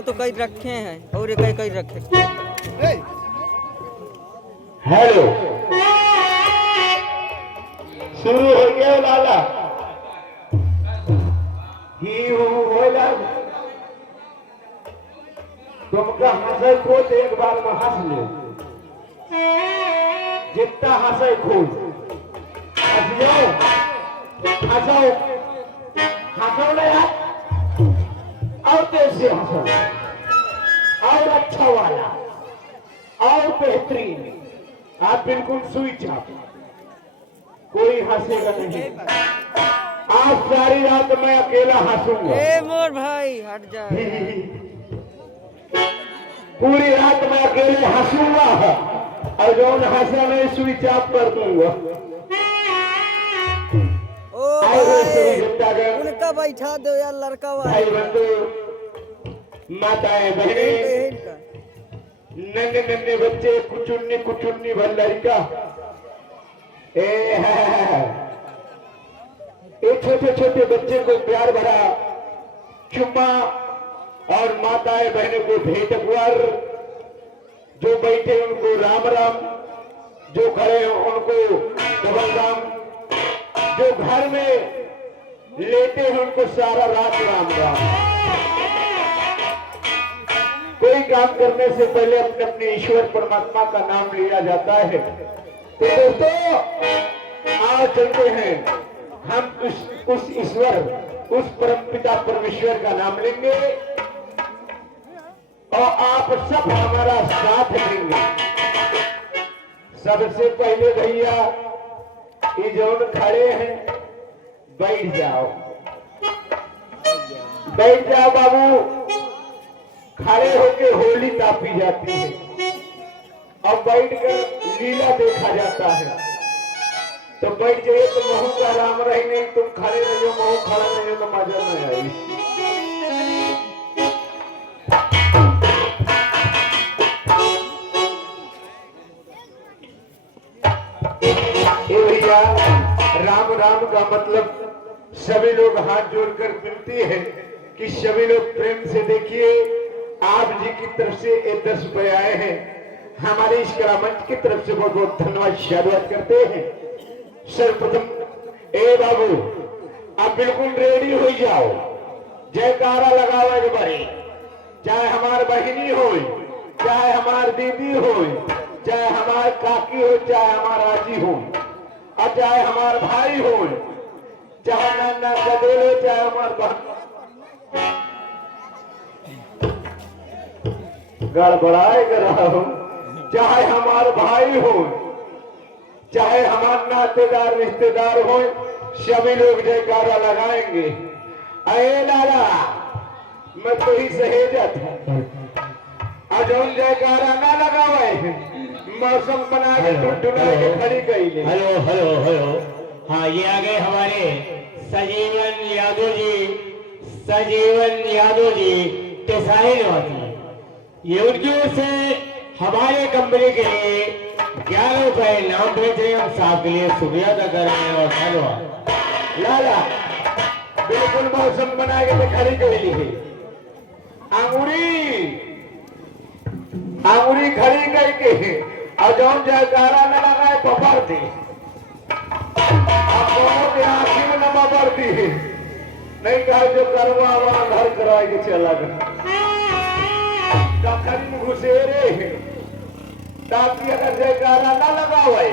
लोग तो कई रखे हैं और कई कई रखे। हेलो शुरू हो गया लाला ही होला तुमका हंसे को तो एक बार में हंस लो जितना हंसे खूब हंस जाओ हंसो हंसो ना यार और तेज से हंसो और अच्छा वाला और बेहतरीन आप बिल्कुल सुई चाप कोई हंसेगा नहीं आज सारी रात मैं अकेला हंसूंगा ए मोर भाई हट जा पूरी रात मैं अकेले हंसूंगा और जो हंसा मैं सुई चाप कर दूंगा ओ भाई उनका बैठा दो यार लड़का भाई वाला बंधु माताएं बहनें नन्हे नन्हे बच्चे कुचुन्नी कुचुन्नी भर लड़का ये छोटे छोटे बच्चे को प्यार भरा चुम्मा और माताएं बहनों को भेंट गुआर जो बैठे उनको राम राम जो खड़े हैं उनको डबल राम जो घर में लेटे हैं उनको सारा रात राम राम। कोई काम करने से पहले अपने अपने ईश्वर परमात्मा का नाम लिया जाता है। तो दोस्तों आज चलते हैं हम उस ईश्वर उस परमपिता परमेश्वर का नाम लेंगे और आप सब हमारा साथ देंगे। सबसे पहले भैया ये जौन खड़े हैं बैठ जाओ बाबू खड़े होके होली तापी जाती है अब बैठकर लीला देखा जाता है। तो बैठ जाइए तो महू का राम रही नहीं तुम खड़े रहियो महू खड़ा नहीं तो मजा नहीं आई। ए भैया राम राम का मतलब सभी लोग हाथ जोड़कर विनती है कि सभी लोग प्रेम से देखिए आप जी की तरफ से 10 रुपए आए हैं हमारे इस कलामंच की तरफ से बहुत बहुत धन्यवाद स्वागत करते हैं। सर्वप्रथम ए बाबू आप बिल्कुल रेडी हो जाओ जयकारा लगाओ एक बारी चाहे हमार बहिनी हो चाहे हमार दीदी हो चाहे हमार काकी हो चाहे हमार आजी हो और चाहे हमार भाई हो चाहे नाना गदेल हो चाहे हमार बहन गड़बड़ाए रहा हो चाहे हमारे भाई हो चाहे हमारे नातेदार रिश्तेदार हो सभी लोग जयकारा लगाएंगे। अरे लाला मैं तो ही सहेजत हूँ अजौन जयकारा ना लगावे मौसम बना के टुटुना के खड़ी गई ले। हेलो हेलो हेलो हाँ ये आ गए हमारे सजीवन यादव जी टेसारी निवासी ये उनकी ओर से हमारे कंपनी के लिए 11 रुपए नाम भेज रहे हम साहब के लिए शुक्रिया अदा कर रहे हैं और धन्यवाद। लाला बिल्कुल मौसम बना के खड़ी कर ली है आंगुरी खड़ी करके और जौन जयकारा न लगाए पपड़ती अब दोनों के आंखी में न पपड़ती है नहीं कहा जो करवा वहां घर कराए के चला गया घुसेरे ताकि अगर जयकारा ना लगावे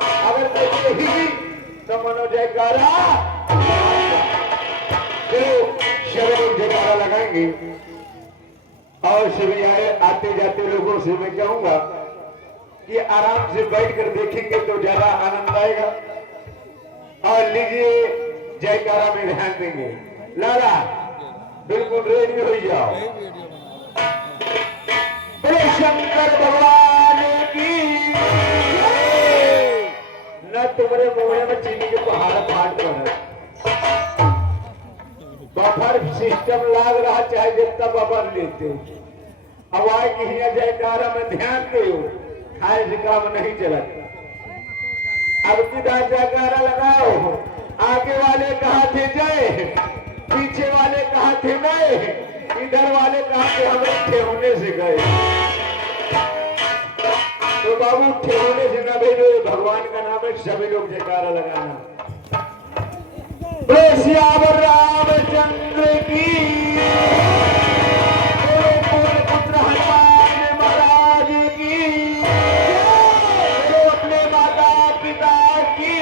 अगर कहीं ही तो मनो जयकारा शरीर जयकारा लगाएंगे। और सभी आते जाते लोगों से मैं कहूंगा कि आराम से बैठकर देखेंगे तो ज्यादा आनंद आएगा और लीजिए जयकारा में ध्यान देंगे। लाला बिल्कुल रेडी हो जाओ। शंकर भगवान की न तुम्हारे मुंह में चीनी के पहाड़ फाट पड़े बफर सिस्टम लाग रहा चाहे जितना बफर लेते अब आए कि जयकारा में ध्यान दो खाए से काम नहीं चला। अब की जयकारा लगाओ आगे वाले कहा थे जय पीछे वाले कहा थे मैं इधर वाले कहा कि हम ठेहुने से गए, तो बाबू ठेहुने से ना भेजो, ये भगवान का नाम है, सभी लोग जयकारा लगाना। बोलो सियावर रामचंद्र की, बोलो पवन पुत्र हनुमान महाराज की, बोलो अपने माता पिता की,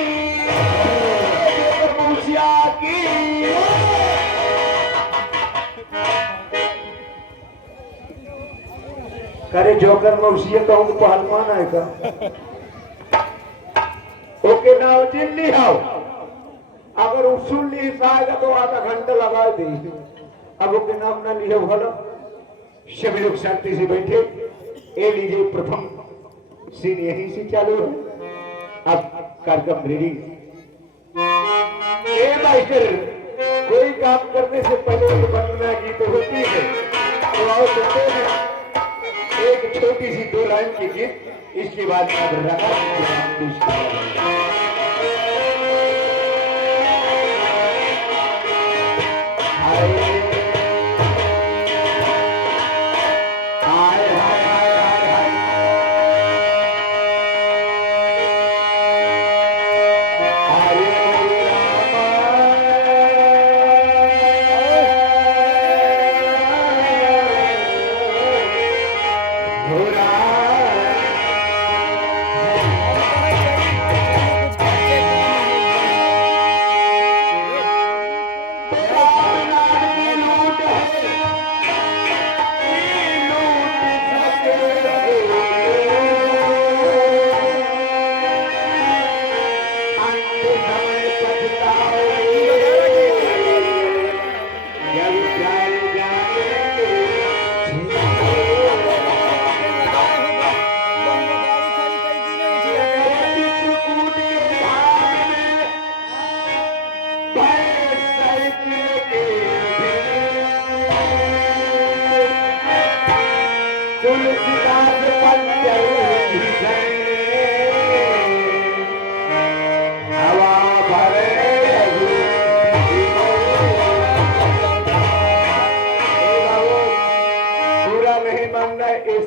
बोलो मुखिया की। करे जोकर मौसिया कहूँ तो हनुमान आएगा। ओके नाउ दिल्ली आओ, अगर उसूल नहीं पाएगा तो आधा घंटा लगा दे। अब ओके नाम ना लिए बोलो, सभी लोग शांति से बैठे। ये लीजिए प्रथम सीन यहीं से चालू है। अब कार्यक्रम रेडी। ए मास्टर, कोई काम करने से पहले वंदना गीत होती है, तो आओ सुनते हैं एक छोटी सी 2 लाइन की गीत। इसके बाद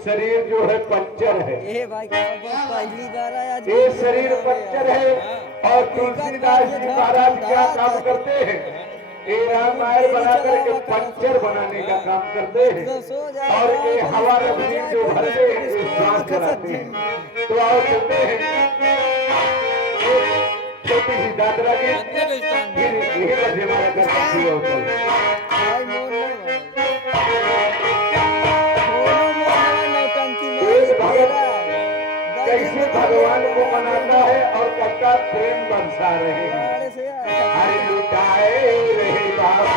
शरीर जो है पंचर है। भाई पहली बार आया, ये शरीर पंचर है। और तुलसीदास जी महाराज क्या काम करते हैं? ये रामायण बना करके पंचर बनाने का काम करते हैं। और ये हवा रखने जो भरते हैं, ये श्वास कराते हैं। तो आओ चलते हैं छोटी सी दादरा की, फिर यही बजे हमारा घर शुरू होता है। कैसे भगवान को मनाता है और करता प्रेम बरसा रहे हैं। हरे लुटाए रहे बाबा